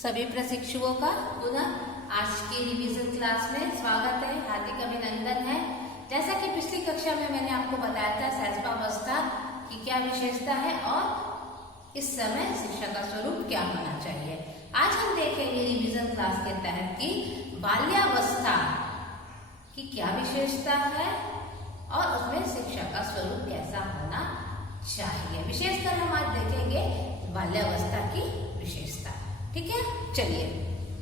सभी प्रशिक्षुओं का पुनः आज की रिवीजन क्लास में स्वागत है, हार्दिक अभिनंदन है। जैसा कि पिछली कक्षा में मैंने आपको बताया था सहस्रावस्था की क्या विशेषता है और इस समय शिक्षा का स्वरूप क्या होना चाहिए। आज हम देखेंगे रिवीजन क्लास के तहत की बाल्यावस्था की क्या विशेषता है और उसमें शिक्षा का स्वरूप कैसा होना चाहिए। विशेषकर हम आज देखेंगे बाल्यावस्था की विशेषता। ठीक है, चलिए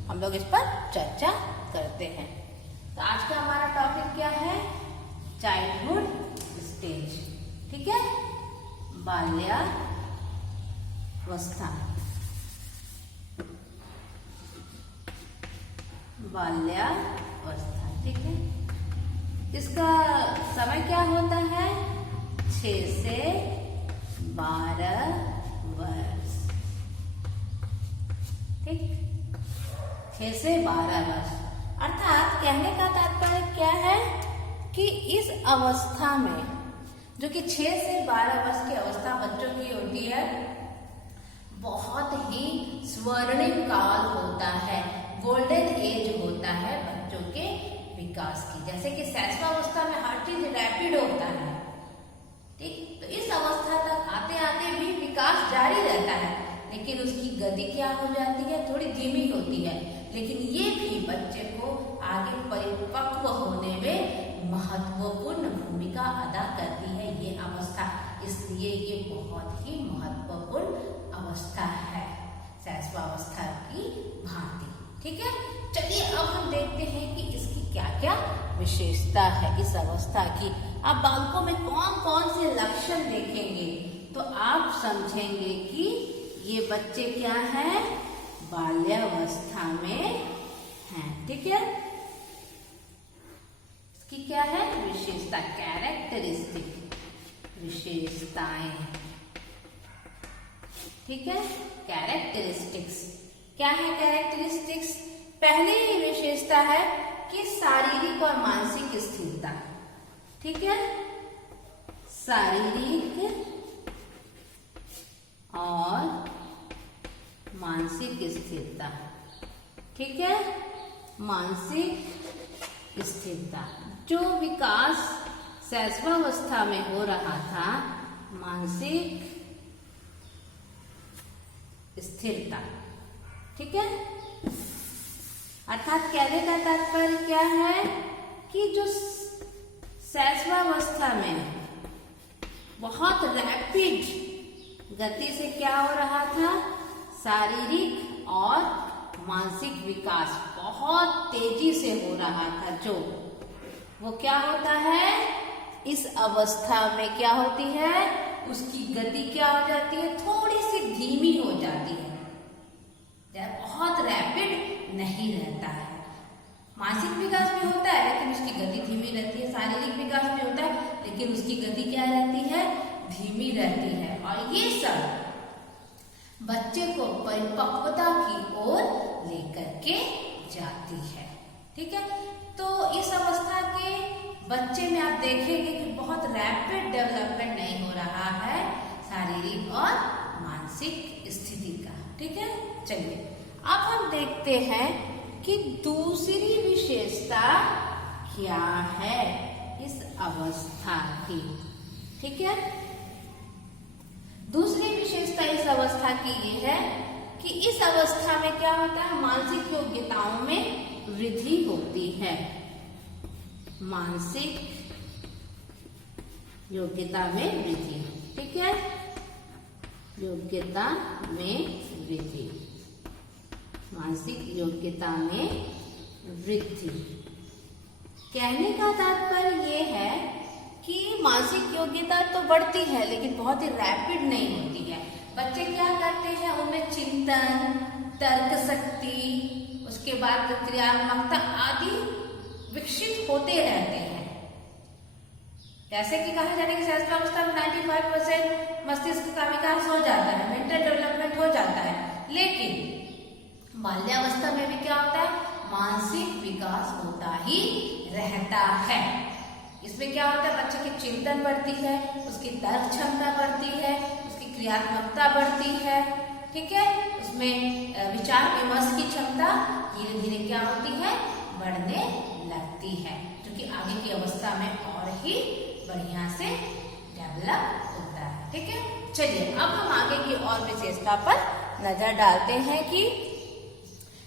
हम लोग इस पर चर्चा करते हैं। तो आज का हमारा टॉपिक क्या है? Childhood stage. ठीक है, बाल्यावस्था। बाल्यावस्था, ठीक है। इसका समय क्या होता है? 6 से 12 वर्ष। ठीक, 6 से 12 वर्ष। अर्थात कहने का तात्पर्य क्या है कि इस अवस्था में, जो कि 6 से 12 वर्ष की अवस्था बच्चों की होती है, बहुत ही स्वर्णिम काल होता है, गोल्डन एज होता है बच्चों के विकास की। जैसे कि शैशवावस्था में हर चीज रैपिड होता है, ठीक, तो इस अवस्था तक आते आते भी विकास जारी रहता है, लेकिन उसकी गति क्या हो जाती है? थोड़ी धीमी होती है। लेकिन ये भी बच्चे को आगे परिपक्व होने में महत्वपूर्ण भूमिका अदा करती है ये अवस्था। इसलिए ये बहुत ही महत्वपूर्ण अवस्था है शैशवावस्था की भांति। ठीक है, चलिए अब हम देखते हैं कि इसकी क्या क्या विशेषता है इस अवस्था की। आप बालकों में कौन कौन से लक्षण देखेंगे तो आप समझेंगे कि ये बच्चे क्या हैं? बाल्यावस्था में हैं। ठीक है, इसकी क्या है विशेषता? कैरेक्टरिस्टिक, विशेषताएं। ठीक है, कैरेक्टरिस्टिक्स क्या है? कैरेक्टरिस्टिक्स पहली विशेषता है कि शारीरिक और मानसिक स्थिरता। ठीक है, शारीरिक और मानसिक स्थिरता। ठीक है, मानसिक स्थिरता। जो विकास शैशवावस्था में हो रहा था, मानसिक स्थिरता। ठीक है, अर्थात कहने का तात्पर्य क्या है कि जो शैशवावस्था में बहुत रैपिड गति से क्या हो रहा था? शारीरिक और मानसिक विकास बहुत तेजी से हो रहा था। जो वो क्या होता है? इस अवस्था में क्या होती है? उसकी गति क्या हो जाती है? थोड़ी सी धीमी हो जाती है, बहुत रैपिड नहीं रहता है। मानसिक विकास भी होता है लेकिन उसकी गति धीमी रहती है, शारीरिक विकास भी होता है लेकिन उसकी गति क्या रहती है? धीमी रहती है। और ये सब बच्चे को परिपक्वता की ओर लेकर के जाती है। ठीक है, तो इस अवस्था के बच्चे में आप देखेंगे कि बहुत रैपिड डेवलपमेंट नहीं हो रहा है शारीरिक और मानसिक स्थिति का। ठीक है, चलिए अब हम देखते हैं कि दूसरी विशेषता क्या है इस अवस्था की। ठीक है, दूसरी विशेषता इस अवस्था की ये है कि इस अवस्था में क्या होता है? मानसिक योग्यताओं में वृद्धि होती है। मानसिक योग्यता में वृद्धि। ठीक है, योग्यता में वृद्धि, मानसिक योग्यता में वृद्धि। कहने का तात्पर्य ये है कि मानसिक योग्यता तो बढ़ती है लेकिन बहुत ही रैपिड नहीं होती है। बच्चे क्या करते हैं? उनमें चिंतन, तर्क शक्ति, उसके बाद क्रियात्मकता आदि विकसित होते रहते हैं। जैसे कि कहा जाने की शैशवावस्था में 95% मस्तिष्क का विकास हो जाता है, मेंटल डेवलपमेंट हो जाता है, लेकिन बाल्यावस्था में भी क्या होता है? मानसिक विकास होता ही रहता है। इसमें क्या होता है? बच्चे की चिंतन बढ़ती है, उसकी तर्क क्षमता बढ़ती है, उसकी क्रियात्मकता बढ़ती है, ठीक है। उसमें विचार विमर्श की क्षमता धीरे धीरे क्या होती है, बढ़ने लगती है, जो कि आगे की अवस्था में और ही बढ़िया से डेवलप होता है। ठीक है, चलिए अब हम आगे की और विशेषता पर नजर डालते हैं कि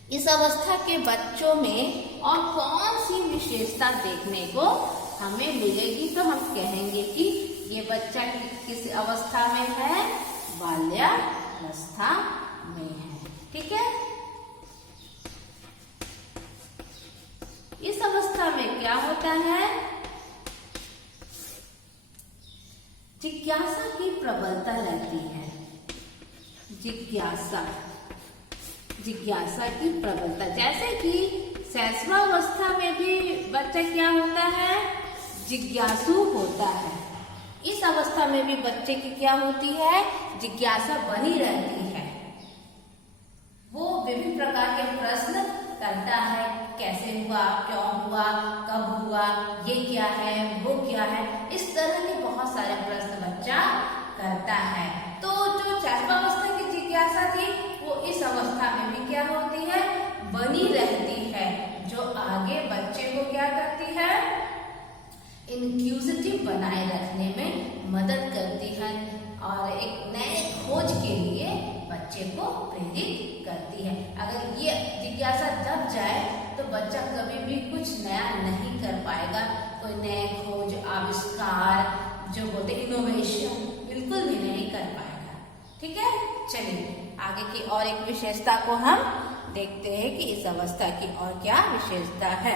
इस अवस्था के बच्चों में और कौन सी विशेषता देखने को हमें मिलेगी। तो हम कहेंगे कि ये बच्चा किस अवस्था में है, बाल्यावस्था में है। ठीक है, इस अवस्था में क्या होता है, जिज्ञासा की प्रबलता रहती है। जिज्ञासा की प्रबलता, जैसे कि शैशवावस्था में भी बच्चा क्या होता है, जिज्ञासु होता है। इस अवस्था में भी बच्चे की क्या होती है, जिज्ञासा बनी रहती है। वो विभिन्न प्रकार के प्रश्न करता है, कैसे हुआ, क्यों हुआ, कब हुआ, ये क्या है, वो क्या है, इस तरह के बहुत सारे प्रश्न बच्चा करता है। तो जो शैशवावस्था की जिज्ञासा थी वो इस अवस्था में भी क्या होती है, बनी रहती है, जो आगे बच्चे को क्या करती है, इंक्यूजिटिव बनाए रखने में मदद करती है और एक नए खोज के लिए बच्चे को प्रेरित करती है। अगर ये जिज्ञासा दब जाए तो बच्चा कभी भी कुछ नया नहीं कर पाएगा, कोई नए खोज, आविष्कार जो होते इनोवेशन बिल्कुल भी नहीं कर पाएगा। ठीक है, चलिए आगे की और एक विशेषता को हम देखते हैं कि इस अवस्था की और क्या विशेषता है।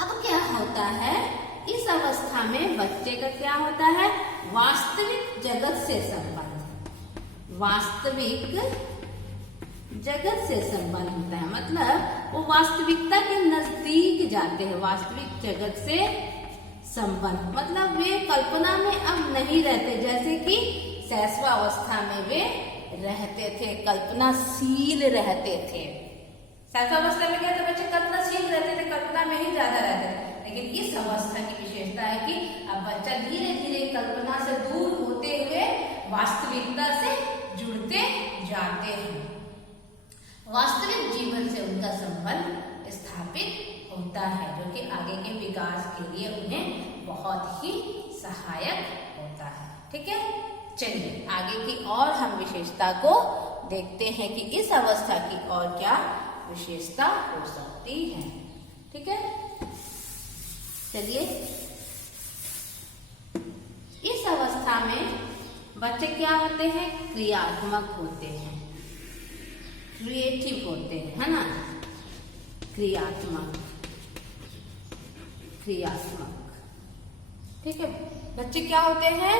अब क्या होता है, इस अवस्था में बच्चे का क्या होता है, वास्तविक जगत से संबंध, वास्तविक जगत से संबंध होता है। मतलब वो वास्तविकता के नजदीक जाते हैं, वास्तविक जगत से संबंध, मतलब वे कल्पना में अब नहीं रहते, जैसे कि शैशवावस्था में वे रहते थे, कल्पनाशील रहते थे। शैशवावस्था में क्या था, बच्चे कल्पनाशील रहते थे, कल्पना में ही ज्यादा रहते थे। लेकिन इस अवस्था की विशेषता है कि अब बच्चा धीरे धीरे कल्पना से दूर होते हुए वास्तविकता से जुड़ते जाते हैं, वास्तविक जीवन से उनका संबंध स्थापित होता है, जो कि आगे के विकास के लिए उन्हें बहुत ही सहायक होता है। ठीक है, चलिए आगे की और हम विशेषता को देखते हैं कि इस अवस्था की और क्या विशेषता हो सकती है। ठीक है, चलिए इस अवस्था में बच्चे क्या होते हैं, क्रियात्मक होते हैं, क्रिएटिव होते हैं, है ना, क्रियात्मक। ठीक है, बच्चे क्या होते हैं,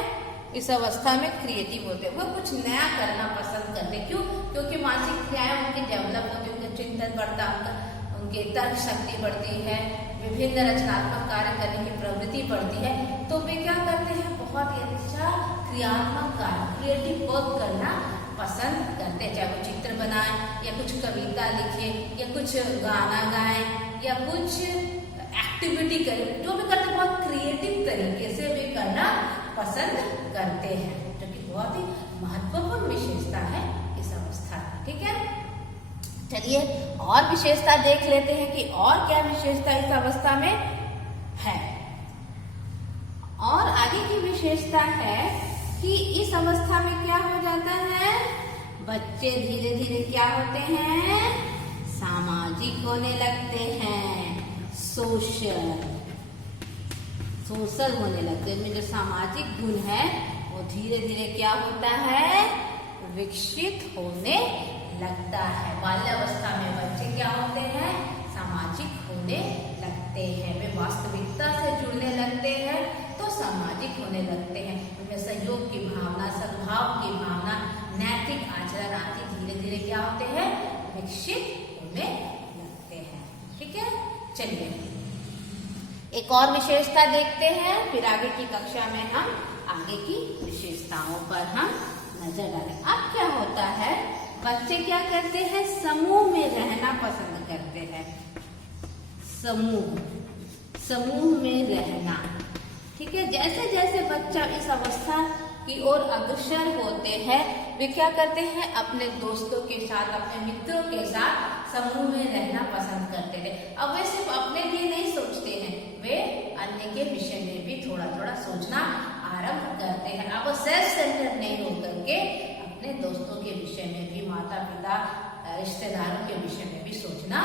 इस अवस्था में क्रिएटिव होते हैं, वो कुछ नया करना पसंद करते हैं। क्यों, क्योंकि मानसिक क्रियाएं उनकी डेवलप होती है, उनका चिंतन बढ़ता है, उनकी तर्क शक्ति बढ़ती है, विभिन्न रचनात्मक कार्य करने की प्रवृत्ति बढ़ती है। तो वे क्या करते हैं, बहुत ही अच्छा क्रियात्मक कार्य, क्रिएटिव वर्क करना पसंद करते हैं, चाहे वो चित्र बनाए या कुछ कविता लिखे या कुछ गाना गाएं या कुछ एक्टिविटी करें, जो भी करते बहुत क्रिएटिव तरीके से वे करना पसंद करते हैं, जो कि बहुत ही महत्वपूर्ण विशेषता है इस अवस्था की। ठीक है, चलिए और विशेषता देख लेते हैं कि और क्या विशेषता इस अवस्था में है। और आगे की विशेषता है कि इस अवस्था में क्या हो जाता है, बच्चे धीरे धीरे क्या होते हैं, सामाजिक होने लगते हैं, सोशल होने लगते हैं। इनमें जो सामाजिक गुण है वो धीरे धीरे क्या होता है, विकसित होने लगता है। बाल्यावस्था में बच्चे क्या होते हैं, सामाजिक होने लगते हैं, वे वास्तविकता से जुड़ने लगते हैं तो सामाजिक होने लगते हैं। उनमें सहयोग की भावना, सद्भाव की भावना, नैतिक आचरण आदि धीरे धीरे क्या होते हैं, विकसित होने लगते हैं। ठीक है, चलिए एक और विशेषता देखते हैं, फिर आगे की कक्षा में हम आगे की विशेषताओं पर हम नजर डालें। अब क्या होता है, बच्चे क्या करते हैं, समूह में रहना पसंद करते हैं, समूह में रहना। ठीक है, जैसे जैसे बच्चा इस अवस्था की ओर अग्रसर होते हैं वे क्या करते हैं, अपने दोस्तों के साथ, अपने मित्रों के साथ समूह में रहना पसंद करते थे। अब वे सिर्फ अपने लिए नहीं सोचते हैं, वे अन्य के विषय में भी थोड़ा थोड़ा सोचना आरंभ करते हैं। अब वो सेल्फ सेंटर नहीं होकर के अपने दोस्तों के विषय में भी, माता पिता रिश्तेदारों के विषय में भी सोचना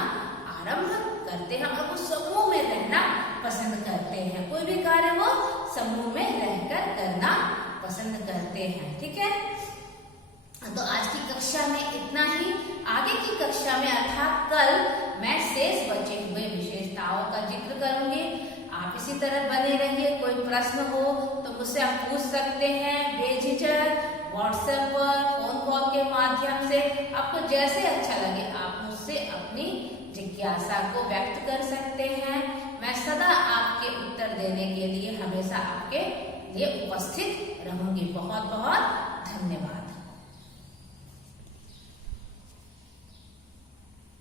आरंभ करते हैं और वो समूह में रहना पसंद करते हैं। कोई भी कार्य वो समूह में रहकर करना पसंद करते हैं। ठीक है, तो आज की कक्षा में इतना ही। आगे की कक्षा में अर्थात कल मैं शेष बचे हुए विशेषताओं का जिक्र करूंगी। आप इसी तरह बने रहिए। कोई प्रश्न हो तो मुझसे आप पूछ सकते हैं बेझिझक, व्हाट्सएप पर, फोन कॉल के माध्यम से। आपको जैसे अच्छा लगे आप मुझसे अपनी जिज्ञासा को व्यक्त कर सकते हैं। मैं सदा आपके उत्तर देने के लिए हमेशा आपके लिए उपस्थित रहूंगी। बहुत बहुत